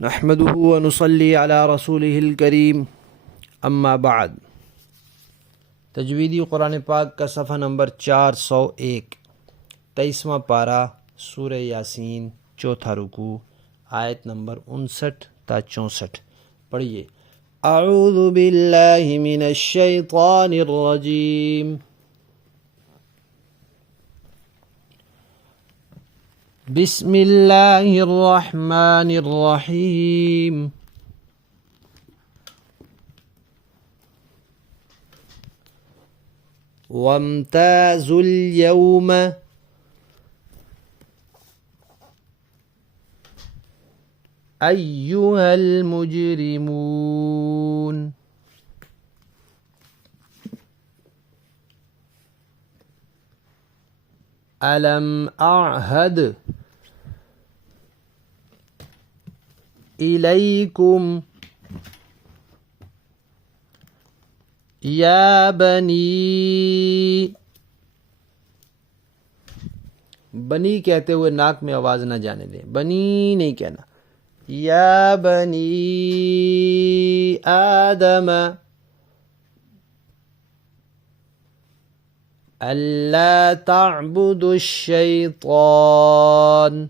नहमदुहु व नुसल्ली अला रसूलिहिल करीम, अम्मा बाद। तजवीदी कुरान पाक का सफ़ा नंबर 401, 23वां पारा, सूरह यासीन, चौथा रुकू, आयत नंबर 59 ता 64। पढ़िए। अऊज़ु बिल्लाहि मिनश शैतानिर रजीम, बिस्मिल्लाहिर रहमानिर रहीम। वम्ताज़ुल यौम अय्युहल मुजरिमून। अलम अअहद इलैकुम या बनी कहते हुए नाक में आवाज़ ना जाने दें, बनी नहीं कहना। या बनी आदम अल्ला तअबुदुश शैतान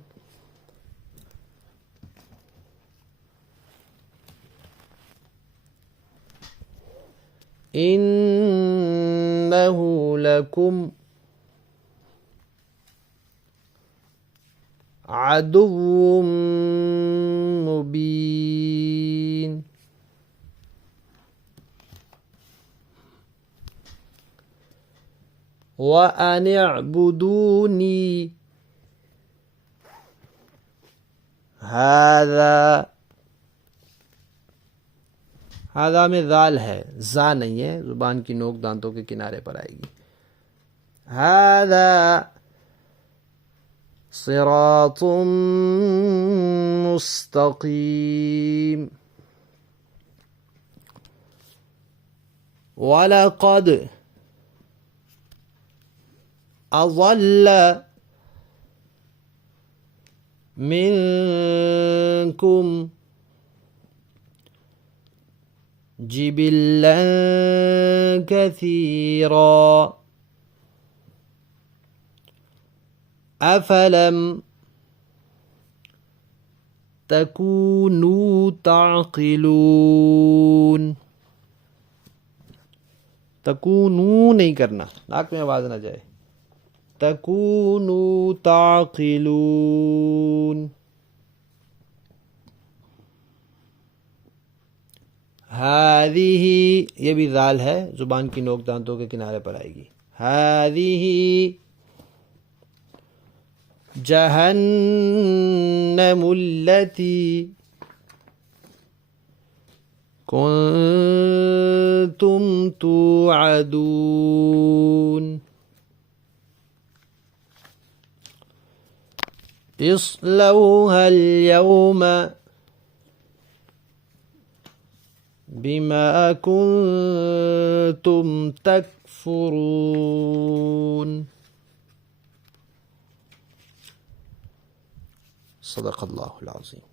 इन्नहु लकुम अदुव्वुम मुबीन। व अन अअबुदूनी हादा में दाल है, जा नहीं है, जुबान की नोक दांतों के किनारे पर आएगी। हादा सिरातुम मुस्तकीम। वलक़द अज़ल्ल मिनकुम जिबिल्लन कसीरा अफलम तकूनू ताक़िलून। तकूनू नहीं करना, नाक में आवाज़ ना जाए। तकूनू ताक़िलून। हादिही, ये भी दाल है, जुबान की नोक दांतों के किनारे पर आएगी। हादिही जहन्नमुल्लती कुंतुम तुअदून। इस्लौहल यौम बिमा कुंतुम तकफुरून। सदक़ल्लाहुल अज़ीम।